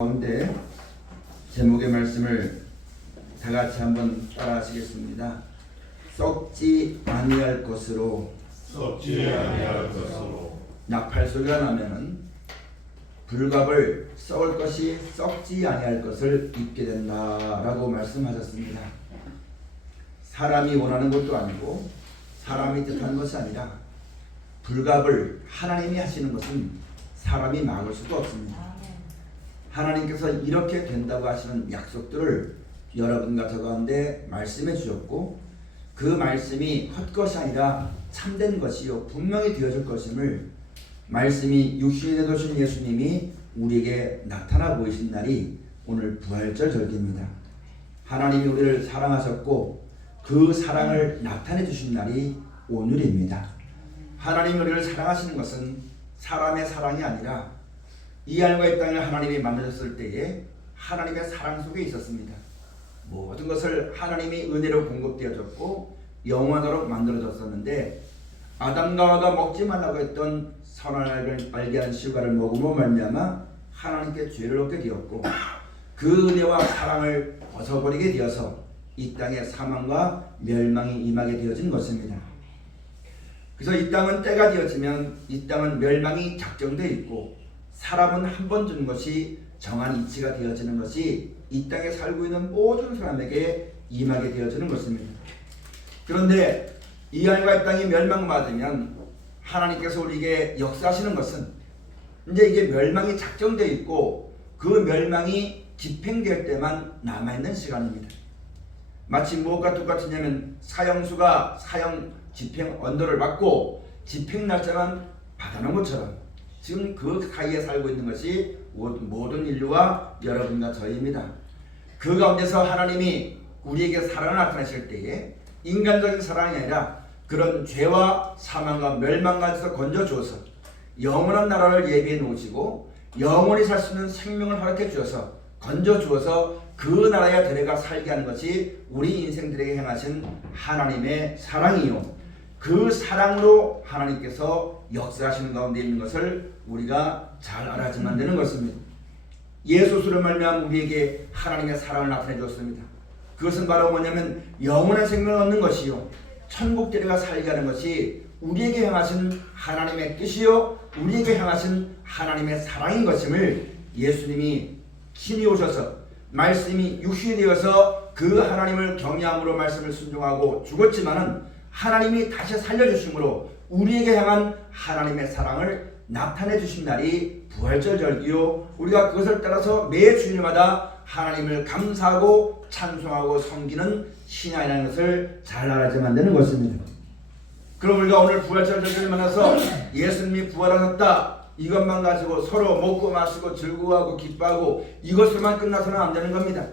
가운데 제목의 말씀을 다 같이 한번 따라하시겠습니다. 썩지 아니할 것으로 나팔 소리가 나면은 불갑을 썩을 것이 썩지 아니할 것을 입게 된다라고 말씀하셨습니다. 사람이 원하는 것도 아니고 사람이 뜻하는 것이 아니라 불갑을 하나님이 하시는 것은 사람이 막을 수도 없습니다. 하나님께서 이렇게 된다고 하시는 약속들을 여러분과 저 가운데 말씀해 주셨고, 그 말씀이 헛것이 아니라 참된 것이요 분명히 되어질 것임을 말씀이 육신이 되신 예수님이 우리에게 나타나 보이신 날이 오늘 부활절 절기입니다. 하나님이 우리를 사랑하셨고 그 사랑을 나타내 주신 날이 오늘입니다. 하나님이 우리를 사랑하시는 것은 사람의 사랑이 아니라 이 하늘과 이 땅을 하나님이 만드셨을 때에 하나님의 사랑 속에 있었습니다. 모든 것을 하나님이 은혜로 공급되어졌고 영원하도록 만들어졌었는데, 아담과 하와가 먹지 말라고 했던 선악을 알게 하는 시과를 먹음으로 말미암아 하나님께 죄를 얻게 되었고, 그 은혜와 사랑을 벗어버리게 되어서 이 땅에 사망과 멸망이 임하게 되어진 것입니다. 그래서 이 땅은 때가 되어지면 이 땅은 멸망이 작정되어 있고, 사람은 한 번 준 것이 정한 이치가 되어지는 것이 이 땅에 살고 있는 모든 사람에게 임하게 되어지는 것입니다. 그런데 이 하늘과 이 땅이 멸망받으면 하나님께서 우리에게 역사하시는 것은 이제 이게 멸망이 작정되어 있고 그 멸망이 집행될 때만 남아있는 시간입니다. 마치 무엇과 똑같으냐면 사형수가 사형 집행 언도를 받고 집행 날짜만 받아놓은 것처럼 지금 그 사이에 살고 있는 것이 모든 인류와 여러분과 저희입니다. 그 가운데서 하나님이 우리에게 사랑을 나타내실 때에 인간적인 사랑이 아니라 그런 죄와 사망과 멸망까지서 건져주어서 영원한 나라를 예비해 놓으시고 영원히 살 수 있는 생명을 허락해 주어서 건져주어서 그 나라에 데려가 살게 하는 것이 우리 인생들에게 행하신 하나님의 사랑이요, 그 사랑으로 하나님께서 역사하시는 가운데 있는 것을 우리가 잘 알아야만 되는 것입니다. 예수로 말미암아 우리에게 하나님의 사랑을 나타내 주었습니다. 그것은 바로 뭐냐면 영원한 생명을 얻는 것이요 천국 데려가 살게 하는 것이 우리에게 향하신 하나님의 뜻이요 우리에게 향하신 하나님의 사랑인 것임을 예수님이 친히 오셔서 말씀이 육신이 되어서 그 하나님을 경외함으로 말씀을 순종하고 죽었지만은 하나님이 다시 살려주심으로 우리에게 향한 하나님의 사랑을 나타내 주신 날이 부활절 절기요, 우리가 그것을 따라서 매 주일마다 하나님을 감사하고 찬송하고 섬기는 신앙이라는 것을 잘 알아야만 되는 것입니다. 그럼 우리가 오늘 부활절 절기를 만나서 예수님이 부활하셨다 이것만 가지고 서로 먹고 마시고 즐거워하고 기뻐하고 이것으로만 끝나서는 안 되는 겁니다.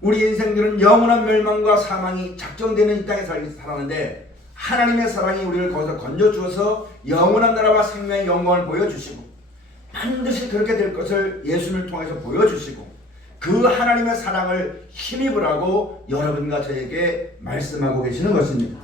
우리 인생들은 영원한 멸망과 사망이 작정되는 이 땅에 살았는데 하나님의 사랑이 우리를 거기서 건져주어서 영원한 나라와 생명의 영광을 보여주시고 반드시 그렇게 될 것을 예수님을 통해서 보여주시고 그 하나님의 사랑을 힘입으라고 여러분과 저에게 말씀하고 계시는 것입니다.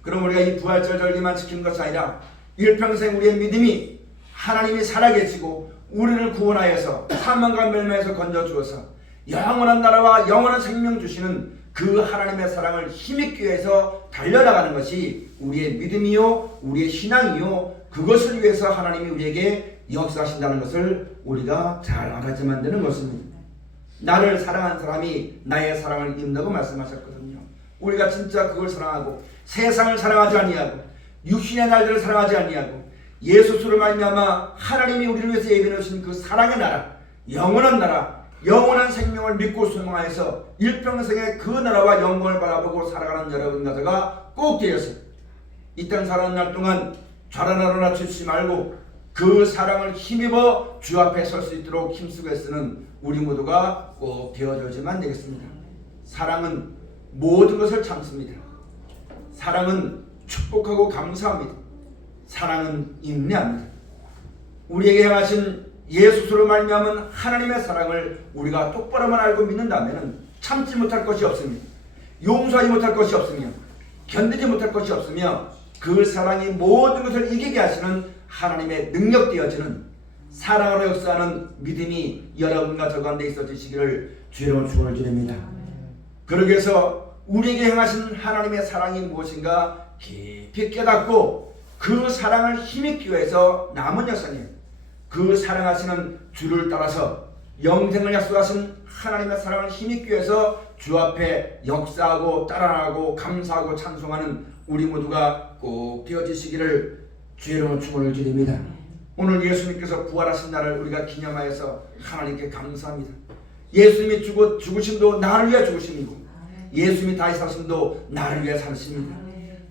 그럼 우리가 이 부활절 절기만 지키는 것이 아니라 일평생 우리의 믿음이 하나님이 살아계시고 우리를 구원하여서 사망과 멸망에서 건져주어서 영원한 나라와 영원한 생명 주시는 그 하나님의 사랑을 힘입기 위해서 달려나가는 것이 우리의 믿음이요 우리의 신앙이요, 그것을 위해서 하나님이 우리에게 역사하신다는 것을 우리가 잘 알아야만 되는 것입니다. 나를 사랑한 사람이 나의 사랑을 입는다고 말씀하셨거든요. 우리가 진짜 그걸 사랑하고 세상을 사랑하지 아니하고 육신의 날들을 사랑하지 아니하고 예수를 말미암아 하나님이 우리를 위해서 예비해 놓으신 그 사랑의 나라, 영원한 나라, 영원한 생명을 믿고 순종하여서 일평생의 그 나라와 영광을 바라보고 살아가는 여러분과 제가 꼭 되어서 이 땅 살아가는 날 동안 좌라나로 낮추지 말고 그 사랑을 힘입어 주 앞에 설 수 있도록 힘쓰고 애쓰는 우리 모두가 꼭 되어져야만 되겠습니다. 사랑은 모든 것을 참습니다. 사랑은 축복하고 감사합니다. 사랑은 인내합니다. 우리에게 행하신 예수로 말미암은 하나님의 사랑을 우리가 똑바로만 알고 믿는다면 참지 못할 것이 없습니다. 용서하지 못할 것이 없으며 견디지 못할 것이 없으며 그 사랑이 모든 것을 이기게 하시는 하나님의 능력 되어지는 사랑으로 역사하는 믿음이 여러분과 저 가운데 있어지시기를 주의 축원을 드립니다. 그러기 위해서 우리에게 행하신 하나님의 사랑이 무엇인가 깊이 깨닫고 그 사랑을 힘입기 위해서 남은 여생에 그 사랑하시는 주를 따라서 영생을 약속하신 하나님의 사랑을 힘입기 위해서 주 앞에 역사하고 따라하고 감사하고 찬송하는 우리 모두가 꼭 되어지시기를 주의 축원을 드립니다. 오늘 예수님께서 부활하신 날을 우리가 기념하여서 하나님께 감사합니다. 예수님이 죽으심도 나를 위해 죽으심이고 예수님이 다시 사심도 나를 위해 사십니다.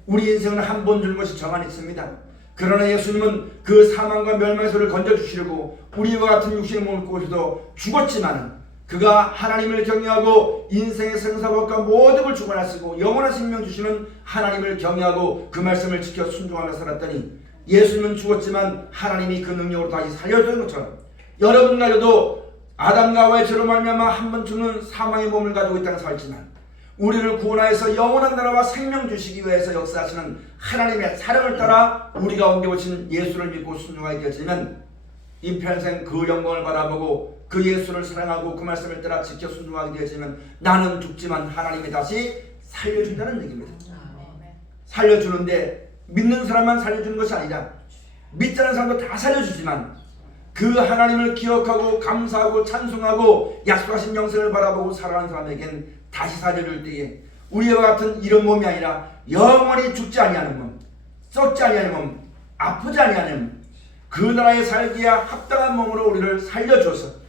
우리 인생은 한 번 주는 것이 저만 있습니다. 그러나 예수님은 그 사망과 멸망의 소리를 건져주시려고 우리와 같은 육신의 몸을 입고 오셔도 죽었지만 그가 하나님을 경외하고 인생의 생사법과 모든 걸 주관하시고 영원한 생명 주시는 하나님을 경외하고 그 말씀을 지켜 순종하며 살았더니 예수님은 죽었지만 하나님이 그 능력으로 다시 살려주는 것처럼 여러분과 저도 아담과 하와의 죄로 말미암아 한 번 죽는 사망의 몸을 가지고 이 땅에 살지만 우리를 구원하여서 영원한 나라와 생명 주시기 위해서 역사하시는 하나님의 사랑을 따라 우리가 옮겨오신 예수를 믿고 순종하게 되어지면 이 평생 그 영광을 바라보고 그 예수를 사랑하고 그 말씀을 따라 지켜 순종하게 되어지면 나는 죽지만 하나님이 다시 살려준다는 얘기입니다. 살려주는데 믿는 사람만 살려주는 것이 아니라 믿지 않는 사람도 다 살려주지만 그 하나님을 기억하고 감사하고 찬송하고 약속하신 영생을 바라보고 살아가는 사람에겐 다시 살려줄 때에 우리와 같은 이런 몸이 아니라 영원히 죽지 아니하는 몸, 썩지 아니하는 몸, 아프지 아니하는 몸, 그 나라에 살기에 합당한 몸으로 우리를 살려줘서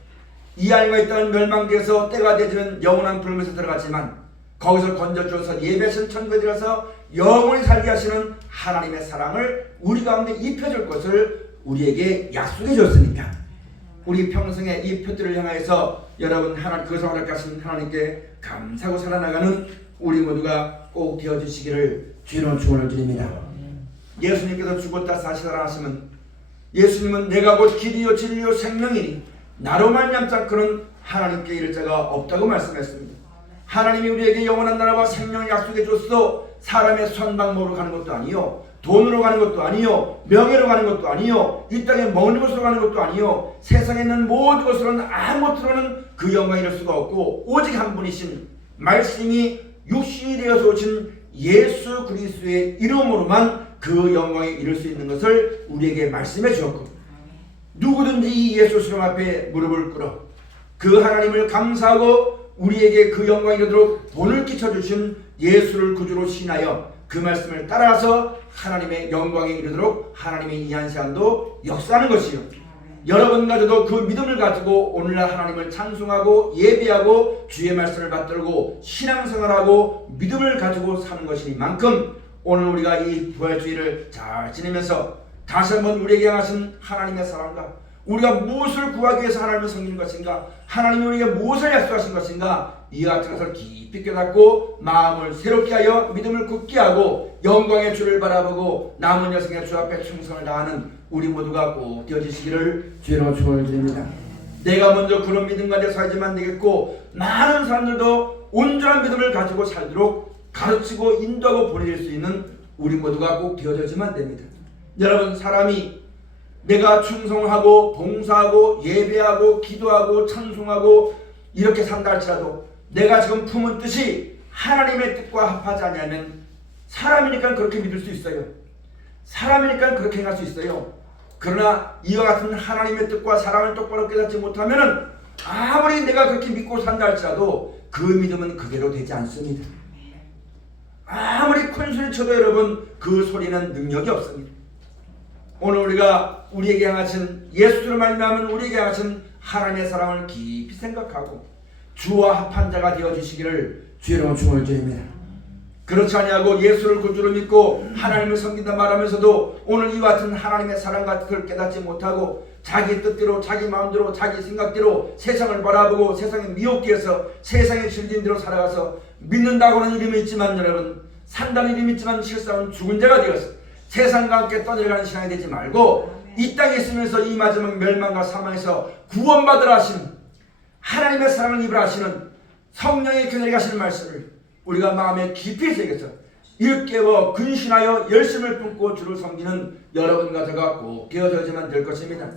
이 안과 있던 멸망지에서 때가 되지면 영원한 불못에 들어갔지만 거기서 건져줘서 예배신 천국에 들어서 영원히 살게 하시는 하나님의 사랑을 우리 가운데 입혀줄 것을 우리에게 약속해 줬으니까 우리 평생에 이 표들을 향하여서 여러분 하나님 그 성을 하신 하나님께 감사하고 살아나가는 우리 모두가 꼭 되어주시기를 주의 축원을 드립니다. 예수님께서 죽었다 다시 살아나시면 예수님은 내가 곧 길이요 진리요 생명이니 나로 말미암자 그는 하나님께 이를 자가 없다고 말씀했습니다. 하나님이 우리에게 영원한 나라와 생명을 약속해 줬어. 사람의 선방법으로 가는 것도 아니요 돈으로 가는 것도 아니요 명예로 가는 것도 아니요 이 땅에 먹는 것으로 가는 것도 아니요 세상에 있는 모든 것으로는 아무것으로는 그 영광을 이룰 수가 없고 오직 한 분이신 말씀이 육신이 되어서 오신 예수 그리스도의 이름으로만 그 영광에 이룰 수 있는 것을 우리에게 말씀해 주었고 누구든지 이 예수 수령 앞에 무릎을 꿇어 그 하나님을 감사하고 우리에게 그 영광이 이르도록 본을 끼쳐주신 예수를 구주로 신하여 그 말씀을 따라서 하나님의 영광에 이르도록 하나님의 이 한 시간도 역사하는 것이요 여러분과 저도 그 믿음을 가지고 오늘날 하나님을 찬송하고 예배하고 주의 말씀을 받들고 신앙생활하고 믿음을 가지고 사는 것이니만큼 오늘 우리가 이 부활주의를 잘 지내면서 다시 한번 우리에게 하신 하나님의 사랑과 우리가 무엇을 구하기 위해서 하나님을 섬기는 것인가 하나님이 우리에게 무엇을 약속하신 것인가 이와 같은 것을 깊이 깨닫고 마음을 새롭게 하여 믿음을 굳게 하고 영광의 주를 바라보고 남은 여생의 주 앞에 충성을 다하는 우리 모두가 꼭 되어지시기를 주의 축원을 드립니다. 내가 먼저 그런 믿음 가운데 살지만 안 되겠고 많은 사람들도 온전한 믿음을 가지고 살도록 가르치고 인도하고 보내줄 수 있는 우리 모두가 꼭 되어져야만 됩니다. 여러분 사람이 내가 충성하고 봉사하고 예배하고 기도하고 찬송하고 이렇게 산다 할지라도 내가 지금 품은 뜻이 하나님의 뜻과 합하지 않으면 사람이니까 그렇게 믿을 수 있어요. 사람이니까 그렇게 행할 수 있어요. 그러나 이와 같은 하나님의 뜻과 사랑을 똑바로 깨닫지 못하면 아무리 내가 그렇게 믿고 산다 할지라도 그 믿음은 그대로 되지 않습니다. 아무리 큰 소리 쳐도 여러분 그 소리는 능력이 없습니다. 오늘 우리가 우리에게 향하신 예수를 말미암은 우리에게 향하신 하나님의 사랑을 깊이 생각하고 주와 합한 자가 되어주시기를 주의 이름으로 축원을 드립니다. 그렇지 아니하고 예수를 구주로 믿고 하나님을 섬긴다 말하면서도 오늘 이와 같은 하나님의 사랑과 뜻을 깨닫지 못하고 자기 뜻대로 자기 마음대로 자기 생각대로 세상을 바라보고 세상에 미혹게 해서 세상의 즐긴 대로 살아가서 믿는다고는 이름이 있지만 여러분 산다는 이름이 있지만 실상은 죽은 자가 되어서 세상과 함께 떠내려가는 시간이 되지 말고 이 땅에 있으면서 이 마지막 멸망과 사망에서 구원받으라 하시는 하나님의 사랑을 입으라 하시는 성령의 교회에 가시는 말씀을 우리가 마음에 깊이 새겨서 일깨워 근신하여 열심을 품고 주를 섬기는 여러분과 제가 꼭 되어져야만 될 것입니다.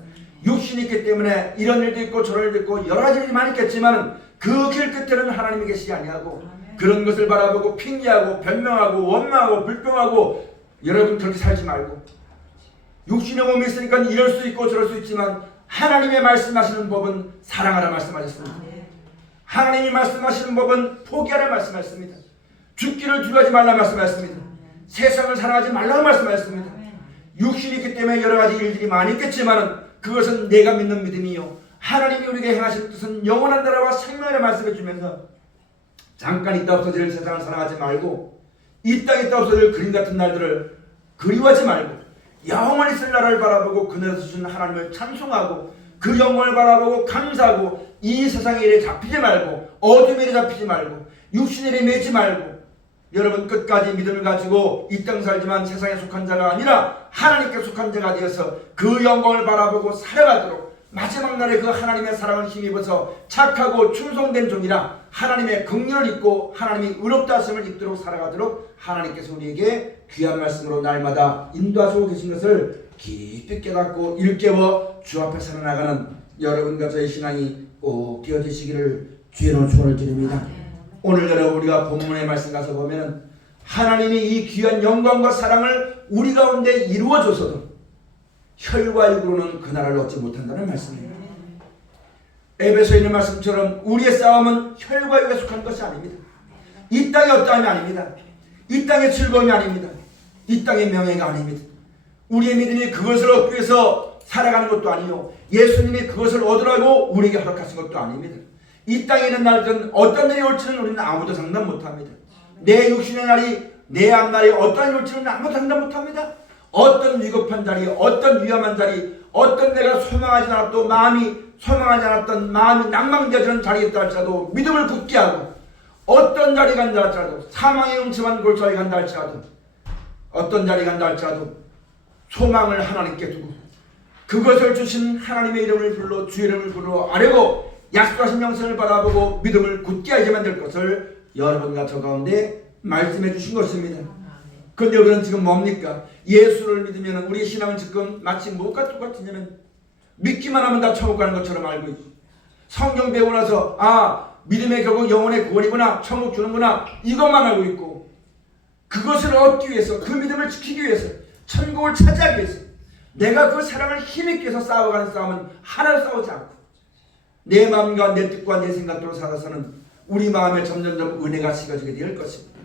육신이 있기 때문에 이런 일도 있고 저런 일도 있고 여러 가지 일이 많이 있겠지만 그 길 끝에는 하나님이 계시지 아니하고 그런 것을 바라보고 핑계하고 변명하고 원망하고 불평하고 여러분 그렇게 살지 말고 육신의 몸이 있으니까 이럴 수 있고 저럴 수 있지만 하나님의 말씀하시는 법은 사랑하라 말씀하셨습니다. 하나님이 말씀하시는 법은 포기하라 말씀하셨습니다. 죽기를 두려워하지 말라 말씀하셨습니다. 세상을 사랑하지 말라고 말씀하셨습니다. 육신이 있기 때문에 여러 가지 일들이 많이 있겠지만 그것은 내가 믿는 믿음이요 하나님이 우리에게 행하실 뜻은 영원한 나라와 생명이라 말씀해 주면서 잠깐 있다 없어질 세상을 사랑하지 말고 이 땅에 있다 없어질 그림 같은 날들을 그리워하지 말고 영원히 있을 나라를 바라보고 그늘에서 주신 하나님을 찬송하고 그 영광을 바라보고 감사하고 이 세상의 일에 잡히지 말고 어둠의 일에 잡히지 말고 육신의 일에 매지 말고 여러분 끝까지 믿음을 가지고 이 땅 살지만 세상에 속한 자가 아니라 하나님께 속한 자가 되어서 그 영광을 바라보고 살아가도록 마지막 날에 그 하나님의 사랑을 힘입어서 착하고 충성된 종이라 하나님의 긍휼을 입고 하나님이 의롭다 하심을 입도록 살아가도록 하나님께서 우리에게 귀한 말씀으로 날마다 인도하시고 계신 것을 깊이 깨닫고 일깨워 주 앞에 살아나가는 여러분과 저의 신앙이 꼭 되어지시기를 주의 이름으로 축원을 드립니다. 오늘 여러분 우리가 본문의 말씀 가서 보면은 하나님이 이 귀한 영광과 사랑을 우리 가운데 이루어줘서도 혈과 육으로는 그 나라를 얻지 못한다는 말씀이에요. 에베소에 있는 말씀처럼 우리의 싸움은 혈과 육에 속한 것이 아닙니다. 이 땅의 어떠함이 아닙니다. 이 땅의 즐거움이 아닙니다. 이 땅의 명예가 아닙니다. 우리의 믿음이 그것을 얻기 위해서 살아가는 것도 아니요 예수님이 그것을 얻으라고 우리에게 허락하신 것도 아닙니다. 이 땅에 있는 날들은 어떤 일이 올지는 우리는 아무도 상담 못합니다. 내 육신의 날이 내 앞날이 어떤 일이 올지는 아무도 상담 못합니다. 어떤 위급한 자리, 어떤 위험한 자리, 어떤 내가 소망하지 않았던 마음이 낭망되어지는 자리에 있다 할지라도 믿음을 굳게 하고 어떤 자리 간다 할지라도 사망의 음침한 골짜기 간다 할지라도 어떤 자리 간다 할지라도 소망을 하나님께 두고 그것을 주신 하나님의 이름을 불러 주의 이름을 불러 아뢰고 약속하신 명성을 바라보고 믿음을 굳게 하게만 될 것을 여러분과 저 가운데 말씀해 주신 것입니다. 그런데 우리는 지금 뭡니까? 예수를 믿으면 우리의 신앙은 지금 마치 무엇과 똑같으냐면 믿기만 하면 다 천국 가는 것처럼 알고 있고 성경 배우고 나서 믿음의 결국 영혼의 구원이구나 천국 주는구나 이것만 알고 있고 그것을 얻기 위해서 그 믿음을 지키기 위해서 천국을 차지하기 위해서 내가 그 사랑을 힘있게 해서 싸워가는 싸움은 하나로 싸우지 않고 내 마음과 내 뜻과 내 생각대로 살아서는 우리 마음에 점점점 은혜가 식어지게 될 것입니다.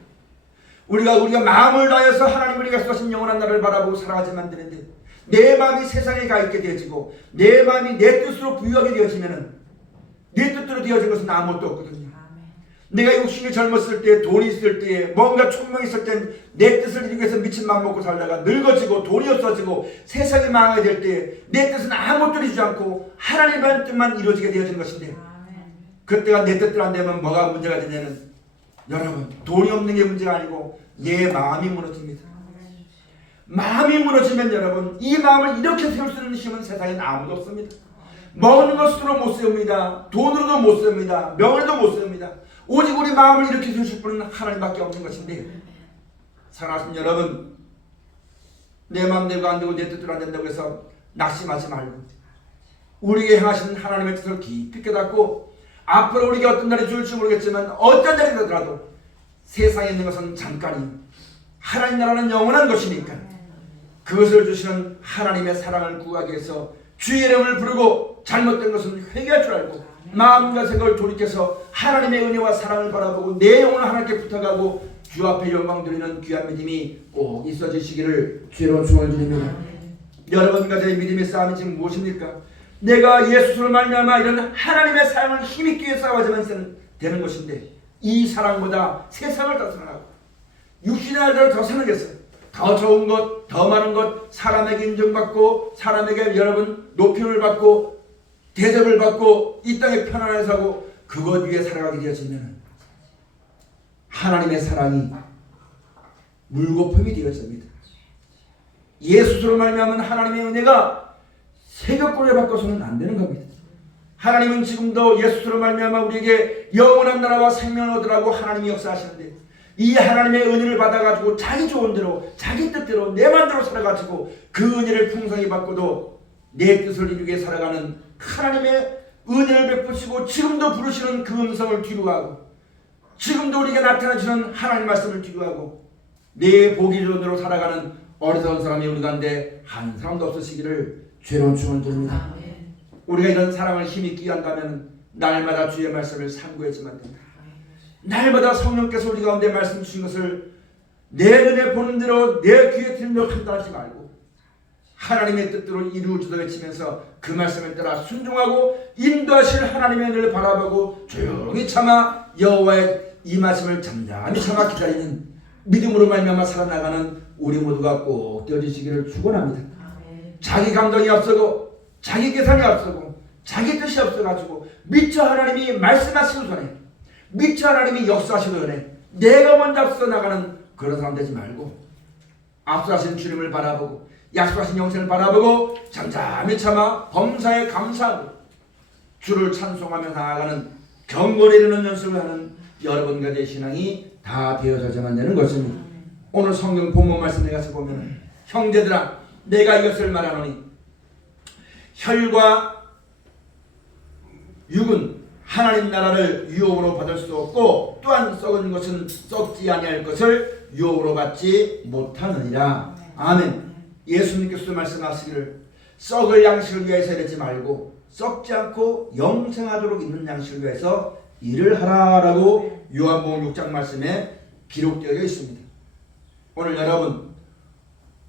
우리가 마음을 다해서 하나님 우리가 쓰신 영원한 나라를 바라보고 살아가지 만드는데 내 마음이 세상에 가 있게 되어지고 내 마음이 내 뜻으로 부유하게 되어지면은 내 뜻대로 되어진 것은 아무것도 없거든요. 내가 육신이 젊었을 때 돈이 있을 때에 뭔가 총명이 있을 땐 내 뜻을 이루기 위해서 미친 맘 먹고 살다가 늙어지고 돈이 없어지고 세상이 망하게 될 때 내 뜻은 아무것도 이루지 않고 하나님의 뜻만 이루어지게 되어진 것인데 그때가 내 뜻대로 안 되면 뭐가 문제가 되냐면 여러분 돈이 없는 게 문제가 아니고 내 마음이 무너집니다. 마음이 무너지면 여러분 이 마음을 이렇게 세울 수 있는 힘은 세상에 아무도 없습니다. 먹는 것으로 못 세웁니다. 돈으로도 못 세웁니다. 명예도 못 세웁니다. 오직 우리 마음을 이렇게 세우실 분은 하나님밖에 없는 것인데 사랑하신 여러분 내 마음대로 안 되고 내 뜻대로 안 된다고 해서 낙심하지 말고 우리에게 행하신 하나님의 뜻을 깊이 깨닫고 앞으로 우리에게 어떤 날이 줄지 모르겠지만 어떤 날이 되더라도 세상에 있는 것은 잠깐이 하나님 나라는 영원한 것이니까 그것을 주시는 하나님의 사랑을 구하기 위해서 주의 이름을 부르고 잘못된 것은 회개할 줄 알고 마음과 생각을 돌이켜서 하나님의 은혜와 사랑을 바라보고 내 영혼을 하나님께 부탁하고 주 앞에 영광 드리는 귀한 믿음이 꼭 있어지시기를 주의 축원을 드립니다. 여러분과 저의 믿음의 싸움이 지금 무엇입니까? 내가 예수를 말미암아 이런 하나님의 사랑을 힘있게 위해 싸워야지만 되는 것인데 이 사랑보다 세상을 더 사랑하고 육신의 아들을 더 사랑해서 더 좋은 것, 더 많은 것, 사람에게 인정받고 사람에게 여러분 높임을 받고 대접을 받고 이 땅에 편안하게 사고 그것 위에 살아가게 되어지면 하나님의 사랑이 물거품이 되어집니다. 예수로 말미암은 하나님의 은혜가 세격권을 바꿔서는 안 되는 겁니다. 하나님은 지금도 예수로 말미암아 우리에게 영원한 나라와 생명을 얻으라고 하나님이 역사하시는데 이 하나님의 은혜를 받아가지고 자기 좋은 대로 자기 뜻대로 내 맘대로 살아가지고 그 은혜를 풍성히 받고도 내 뜻을 이루게 살아가는 하나님의 은혜를 베푸시고 지금도 부르시는 그 음성을 뒤로하고 지금도 우리에게 나타나시는 하나님 말씀을 뒤로하고 내 보기론으로 살아가는 어리석은 사람이 우리 가운데 한 사람도 없으시기를 죄로 축원드립니다. 우리가 이런 사랑을 힘있게 한다면 날마다 주의 말씀을 상고해야지만 된다. 날마다 성령께서 우리 가운데 말씀 주신 것을 내 눈에 보는 대로 내 귀에 들은 대로 판단하지 말고 하나님의 뜻대로 이루어지다 외치면서 그 말씀을 따라 순종하고 인도하실 하나님의 은혜를 바라보고 조용히 참아 여호와의 임하심을 잠잠히 참아 기다리는 믿음으로 말미암아 살아나가는 우리 모두가 꼭 되어지시기를 축원합니다. 자기 감정이 앞서고 자기 계산이 앞서고 자기 뜻이 앞서가지고 미처 하나님이 말씀하시기 전에 미처 하나님이 역사하시기 전에 내가 먼저 앞서 나가는 그런 사람 되지 말고 앞서하신 주님을 바라보고 약속하신 영생을 바라보고 잠잠히 참아 범사에 감사하고 주를 찬송하며 나아가는 경건에 이르는 연습을 하는 여러분과 제 신앙이 다 되어져야만 되는 것입니다. 오늘 성경 본문 말씀에 가서 보면 형제들아 내가 이것을 말하노니 혈과 육은 하나님 나라를 유혹으로 받을 수 없고 또한 썩은 것은 썩지 아니할 것을 유혹으로 받지 못하느니라. 아멘. 예수님께서 말씀하시기를 썩을 양식을 위해서 이러지 말고 썩지 않고 영생하도록 있는 양식을 위해서 일을 하라라고 요한복음 6장 말씀에 기록되어 있습니다. 오늘 여러분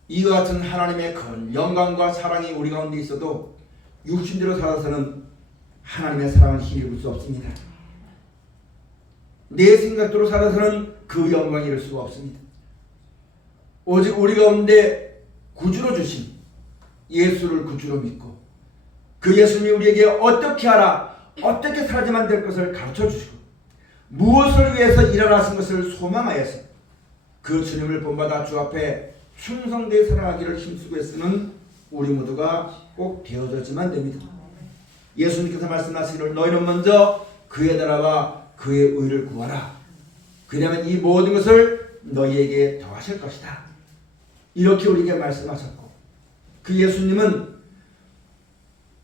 이와 같은 하나님의 큰 영광과 사랑이 우리 가운데 있어도 육신대로 살아서는 하나님의 사랑을 힘입을 수 없습니다. 내 생각대로 살아서는 그 영광을 이룰 수가 없습니다. 오직 우리 가운데 구주로 주신 예수를 구주로 믿고 그 예수님이 우리에게 어떻게 하라 어떻게 살아야만 될 것을 가르쳐 주시고 무엇을 위해서 일어나신 것을 소망하여서 그 주님을 본받아 주 앞에 충성되게 살아가기를 힘쓰고 애쓰는 우리 모두가 꼭 되어져야만 됩니다. 예수님께서 말씀하시기를 너희는 먼저 그의 나라와 그의 의를 구하라. 그러면 이 모든 것을 너희에게 더하실 것이다. 이렇게 우리에게 말씀하셨고 그 예수님은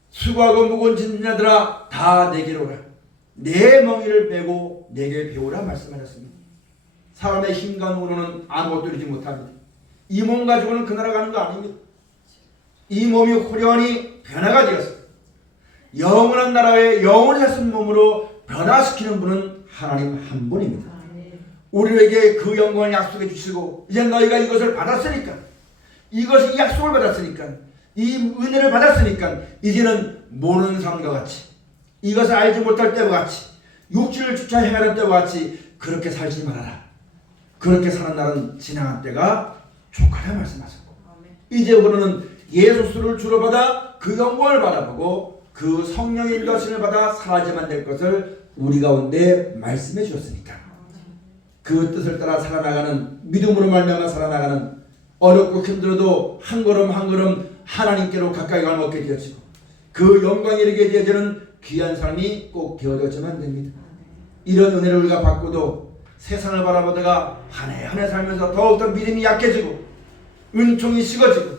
수고하고 무거운 짐진 자들아 다 내게로 오라. 내 멍에를 메고 내게 배우라 말씀하셨습니다. 사람의 힘과 능으로는 아무것도 이루지 못합니다. 이 몸 가지고는 그 나라 가는 거 아닙니다. 이 몸이 호련히 변화가 되었습니다. 영원한 나라의 영원히 사신 몸으로 변화시키는 분은 하나님 한 분입니다. 우리에게 그 영광을 약속해 주시고 이제 너희가 이것을 받았으니까 이것이 약속을 받았으니까 이 은혜를 받았으니까 이제는 모르는 사람과 같이 이것을 알지 못할 때와 같이 육신을 쫓아 행하는 때와 같이 그렇게 살지 말아라. 그렇게 사는 날은 지나간 때가 족하다 말씀하셨고 이제부터는 예수를 주로 받아 그 영광을 바라보고 그 성령의 인도하심을 받아 살아야만 될 것을 우리 가운데 말씀해 주셨으니까 그 뜻을 따라 살아나가는 믿음으로 말미암아 살아나가는 어렵고 힘들어도 한 걸음 한 걸음 하나님께로 가까이 가먹게 되어지고 그 영광에 이르게 되어지는 귀한 삶이 꼭 되어져야만 됩니다. 이런 은혜를 우리가 받고도 세상을 바라보다가 한 해 한 해 살면서 더욱더 믿음이 약해지고 은총이 식어지고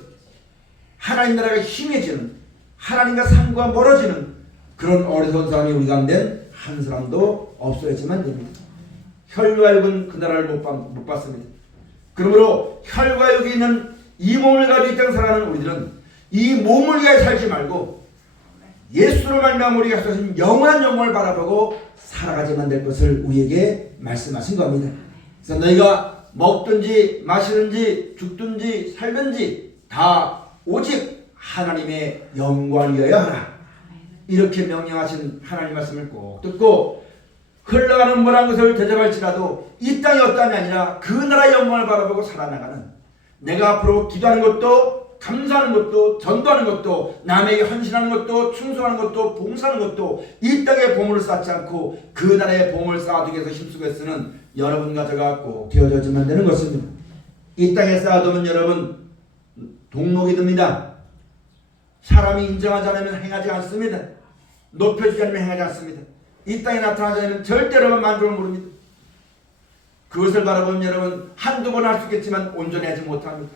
하나님 나라가 힘해지는 하나님과 상과 멀어지는 그런 어리석은 사람이 우리 가운데 한 사람도 없어야지만 됩니다. 혈과 육은 그 나라를 못 받습니다. 그러므로 혈과 육이 있는 이 몸을 가지고 이 땅에 살아가는 우리들은 이 몸을 위해 살지 말고 예수로 말미암아 우리가 하신 영원한 영광을 바라보고 살아가야만 될 것을 우리에게 말씀하신 겁니다. 그래서 너희가 먹든지 마시든지 죽든지 살든지 다 오직 하나님의 영광을 위하여 하라. 이렇게 명령하신 하나님 말씀을 꼭 듣고 흘러가는 모란 것을 대접할지라도 이 땅이 어떠함이 아니라 그 나라의 영광을 바라보고 살아나가는 내가 앞으로 기도하는 것도 감사하는 것도 전도하는 것도 남에게 헌신하는 것도 충성하는 것도 봉사하는 것도 이 땅에 보물을 쌓지 않고 그 나라의 보물을 쌓아두기 위해서 힘쓰고 애쓰는 여러분과 저가 꼭 되어져야만 되는 것입니다. 이 땅에 쌓아두면 여러분 동록이 됩니다. 사람이 인정하지 않으면 행하지 않습니다. 높여주지 않으면 행하지 않습니다. 이 땅에 나타나지 않으면 절대로 만족을 모릅니다. 그것을 바라보면 여러분 한두 번 할 수 있겠지만 온전히 하지 못합니다.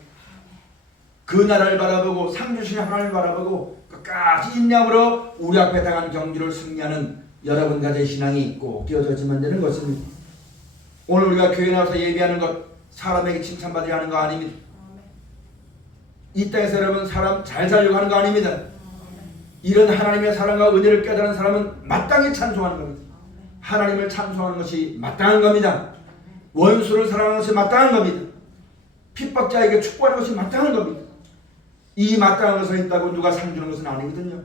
그 나라를 바라보고 상 주신 하나님을 바라보고 끝까지 인내함으로 우리 앞에 당한 경주를 승리하는 여러분 가정의 신앙이 꼭 되어져야만 되는 것입니다. 오늘 우리가 교회 나와서 예배하는 것 사람에게 칭찬받으려 하는 거 아닙니다. 이 땅에서 여러분 사람 잘 살려고 하는 거 아닙니다. 이런 하나님의 사랑과 은혜를 깨달은 사람은 마땅히 찬송하는 겁니다. 하나님을 찬송하는 것이 마땅한 겁니다. 원수를 사랑하는 것이 마땅한 겁니다. 핍박자에게 축복하는 것이 마땅한 겁니다. 이 마땅한 것을 있다고 누가 상 주는 것은 아니거든요.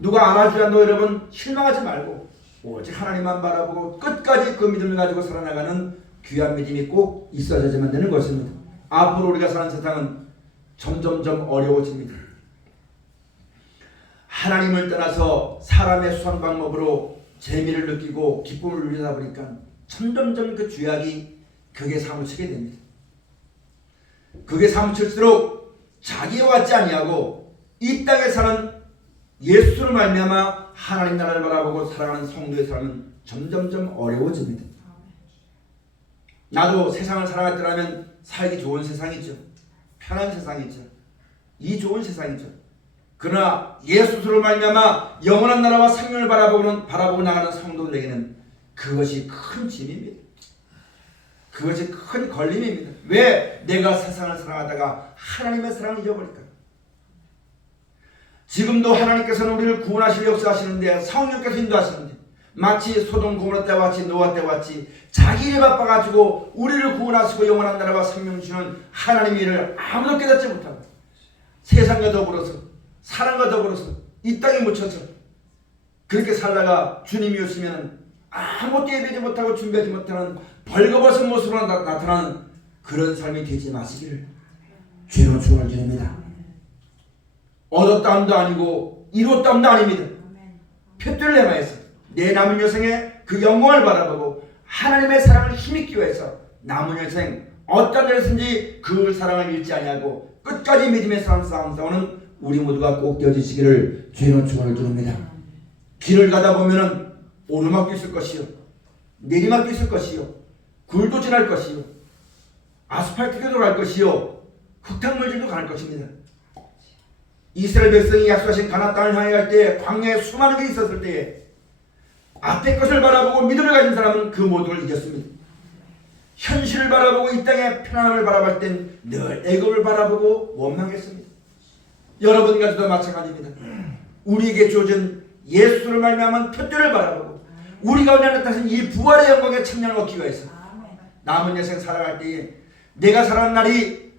누가 알아주지 않도 여러분 실망하지 말고 오직 하나님만 바라보고 끝까지 그 믿음을 가지고 살아나가는 귀한 믿음이 꼭 있어야지만 되는 것입니다. 앞으로 우리가 사는 세상은 점점점 어려워집니다. 하나님을 떠나서 사람의 수상 방법으로 재미를 느끼고 기쁨을 누리다 보니까 점점점 그 죄악이 극에 사무치게 됩니다. 극에 사무칠수록 자기에 왔지 아니하고 이 땅에 사는 예수를 말미암아 하나님 나라를 바라보고 살아가는 성도의 삶은 점점점 어려워집니다. 나도 세상을 살아갔더라면 살기 좋은 세상이죠. 편한 세상이죠. 이 좋은 세상이죠. 그러나 예수를 말미암아 영원한 나라와 생명을 바라보고 나가는 성도들에게는 그것이 큰 짐입니다. 그것이 큰 걸림입니다. 왜 내가 세상을 사랑하다가 하나님의 사랑을 잊어버릴까? 지금도 하나님께서는 우리를 구원하실 역사하시는데 성령께서 인도하시는데 마치 소돔 고모라 때와 같이 노아 때와 같이 자기 일에 바빠가지고 우리를 구원하시고 영원한 나라와 생명 주시는 하나님의 일을 아무도 깨닫지 못하고 세상과 더불어서 사랑과 더불어서 이 땅에 묻혀서 그렇게 살다가 주님이 오시면 아무것도 예배하지 못하고 준비하지 못하는 벌거벗은 모습으로 나타나는 그런 삶이 되지 마시기를 주님은 축원을 드립니다. 얻었다함도 아니고 이뤘다함도 아닙니다. 표들을 행하여서 내 남은 여생에 그 영광을 바라보고 하나님의 사랑을 힘입기 위해서 남은 여생 어떤 데서든지 그 사랑을 잃지 아니하고 끝까지 믿음의 싸움 싸우는 우리 모두가 꼭 되어지시기를 주님은 축원을 드립니다. 길을 가다 보면은 오르막도 있을 것이요 내리막도 있을 것이요 굴도 지날 것이요 아스팔트도 갈 것이요 흙탕물질도 갈 것입니다. 이스라엘 백성이 약속하신 가나안 땅을 향해 갈 때 광야에 수많은 게 있었을 때에 앞에 것을 바라보고 믿음을 가진 사람은 그 모든 걸 이겼습니다. 현실을 바라보고 이 땅의 편안함을 바라볼 땐 늘 애굽을 바라보고 원망했습니다. 여러분 가지도 마찬가지입니다. 우리에게 주어진 예수를 말미암은 표들을 바라보고 우리 가운데 나타나신 이 부활의 영광의 청량을 얻기 위해서 남은 여생 살아갈 때에 내가 살아가는 날이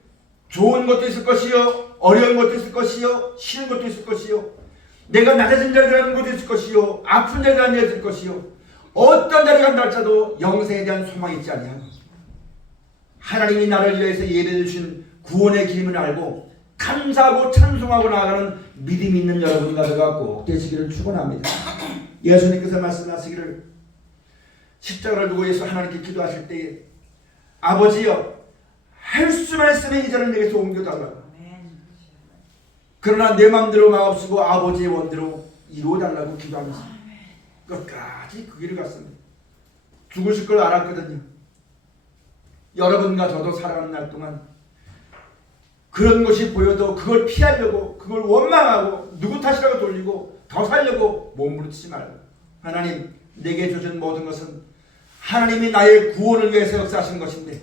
좋은 것도 있을 것이요 어려운 것도 있을 것이요 쉬운 것도 있을 것이요 내가 낮아진 자리에 가는 것도 있을 것이요 아픈 자리에 가는 것도 있을 것이요 어떤 자리에 간다 할지라도 영생에 대한 소망이 있지 아니하고 하나님이 나를 위해서 예배해 주신 구원의 기름을 알고 감사하고 찬송하고 나아가는 믿음이 있는 여러분과 저가 꼭 되시기를 축원합니다. 예수님께서 말씀하시기를 십자가를 두고 예수 하나님께 기도하실 때에 아버지여 할 수만 있으면 이 자를 내게서 옮겨달라고 그러나 내 마음대로 마옵시고 아버지의 원대로 이루어달라고 기도하면서 끝까지 그 길을 갔습니다. 죽으실 걸 알았거든요. 여러분과 저도 살아가는 날 동안 그런 것이 보여도 그걸 피하려고 그걸 원망하고 누구 탓이라고 돌리고 더 살려고 몸부림치지 말고 하나님 내게 주신 모든 것은 하나님이 나의 구원을 위해서 역사하신 것인데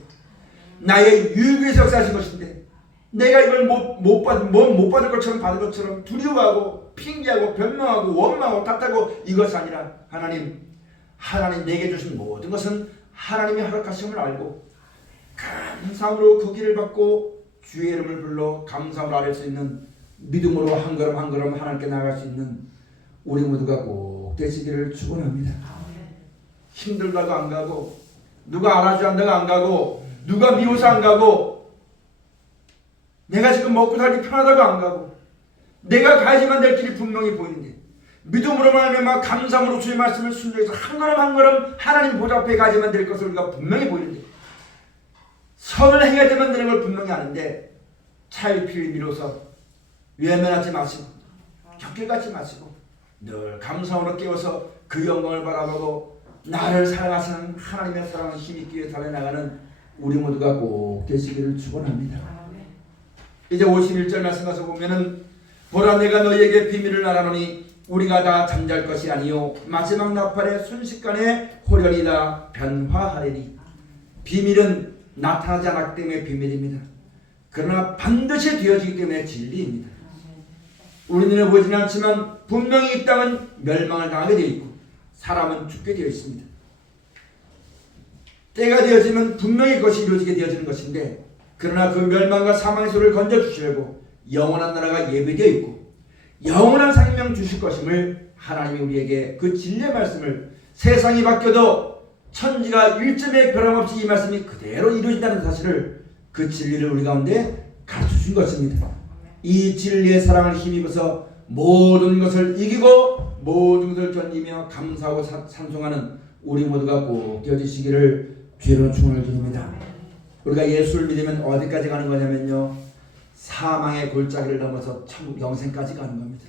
나의 유익을 위해서 역사하신 것인데 내가 이걸 못 받을 것처럼 받은 것처럼 두려워하고 핑계하고 변명하고 원망하고 탓하고 이것이 아니라 하나님 내게 주신 모든 것은 하나님이 허락하심을 알고 감사함으로 그 길을 받고 주의 이름을 불러 감사함으로 아뢰 수 있는 믿음으로 한 걸음 한 걸음 하나님께 나아갈 수 있는 우리 모두가 꼭 되시기를 축원합니다. 힘들다고 안 가고 누가 알아주지 않다고 안 가고 누가 미워서 안 가고 내가 지금 먹고 살기 편하다고 안 가고 내가 가야지만 될 길이 분명히 보이는데 믿음으로 말하면 감사함으로 주의 말씀을 순종해서 한 걸음 한 걸음 하나님 보좌 앞에 가야지만 될 것을 우리가 분명히 보이는데 선을 행해야지만 되는 걸 분명히 아는데 차일피일 미뤄서 외면하지 마시고 격결같지 마시고 늘 감사함으로 깨워서 그 영광을 바라보고 나를 사랑하시는 하나님의 사랑을 힘있게 달려나가는 우리 모두가 꼭 되시기를 축원합니다. 이제 51절 말씀 가서 보면은 보라 내가 너희에게 비밀을 말하노니 우리가 다 잠잘 것이 아니요 마지막 나팔의 순식간에 호련이다 변화하리니. 비밀은 나타나지 않았기 때문에 비밀입니다. 그러나 반드시 되어지기 때문에 진리입니다. 우리 눈에 보이지는 않지만 분명히 이 땅은 멸망을 당하게 되어 있고 사람은 죽게 되어 있습니다. 때가 되어지면 분명히 그것이 이루어지게 되어지는 것인데, 그러나 그 멸망과 사망의 소리를 건져주시려고 영원한 나라가 예배되어 있고 영원한 생명 주실 것임을 하나님이 우리에게 그 진리의 말씀을, 세상이 바뀌어도 천지가 일점의 변함없이 이 말씀이 그대로 이루어진다는 사실을, 그 진리를 우리 가운데 가르쳐준 것입니다. 이 진리의 사랑을 힘입어서 모든 것을 이기고 모든 것을 견디며 감사하고 찬송하는 우리 모두가 꼭 되어지시기를 주의 축원을 드립니다. 우리가 예수를 믿으면 어디까지 가는 거냐면요, 사망의 골짜기를 넘어서 천국 영생까지 가는 겁니다.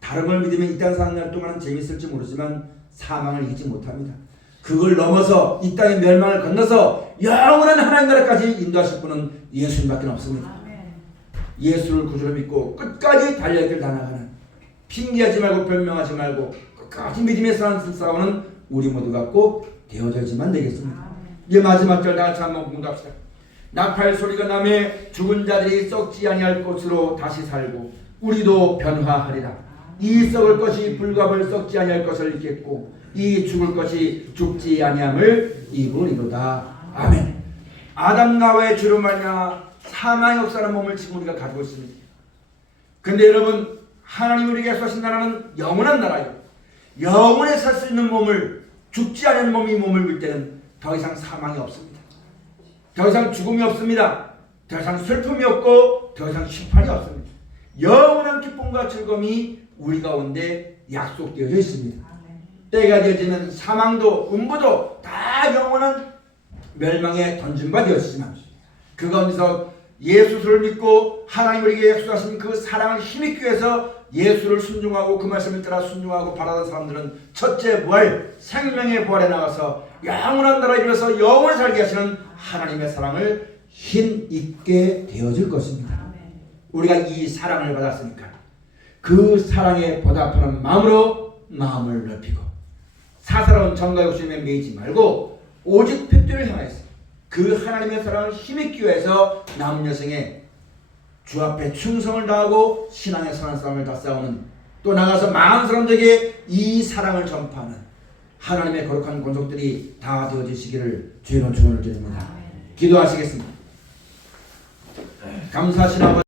다른 걸 믿으면 이 땅 사는 날 동안은 재밌을지 모르지만 사망을 이기지 못합니다. 그걸 넘어서 이 땅의 멸망을 건너서 영원한 하나님 나라까지 인도하실 분은 예수님밖에 없습니다. 예수를 구주로 믿고 끝까지 달려야 될 나아가는, 핑계하지 말고 변명하지 말고 끝까지 믿음의 싸우는 우리 모두가 꼭 되어져야지만 되겠습니다. 이제 마지막 절 다 같이 한번 공부합시다. 나팔 소리가 나매 죽은 자들이 썩지 아니할 것으로 다시 살고 우리도 변화하리라. 이 썩을 것이 불갑을 썩지 아니할 것을 입겠고 이 죽을 것이 죽지 아니함을 입으리로다. 아멘. 아담과 하와의 죄로 말미암아 사망의 역사는 몸을 지금 우리가 가지고 있습니다. 근데 여러분, 하나님 우리에게 약속하신 나라는 영원한 나라예요. 영원히 살 수 있는 몸을, 죽지 않은 몸이 몸을 물 때는 더 이상 사망이 없습니다. 더 이상 죽음이 없습니다. 더 이상 슬픔이 없고 더 이상 심판이 없습니다. 영원한 기쁨과 즐거움이 우리 가운데 약속되어져 있습니다. 때가 되어지면 사망도 음부도 다 영원한 멸망에 던진 바 되었지만 그 가운데서 예수를 믿고 하나님 우리에게 약속하신 그 사랑을 힘입기 위해서 예수를 순종하고 그 말씀을 따라 순종하고 바라던 사람들은 첫째 부활, 생명의 부활에 나가서 영원한 나라에 이르러서 영원히 살게 하시는 하나님의 사랑을 힘입게 되어질 것입니다. 우리가 이 사랑을 받았으니까 그 사랑에 보답하는 마음으로 마음을 넓히고 사사로운 정과 욕심에 매이지 말고 오직 핏줄을 향하여서 그 하나님의 사랑을 힘입기 위해서 남은 여생에 주 앞에 충성을 다하고 신앙의 선한 싸움을 다 싸우는, 또 나가서 많은 사람들에게 이 사랑을 전파하는 하나님의 거룩한 권속들이 다 되어지시기를 주의 이름으로 축원을 드립니다. 기도하시겠습니다. 감사하신 아버지,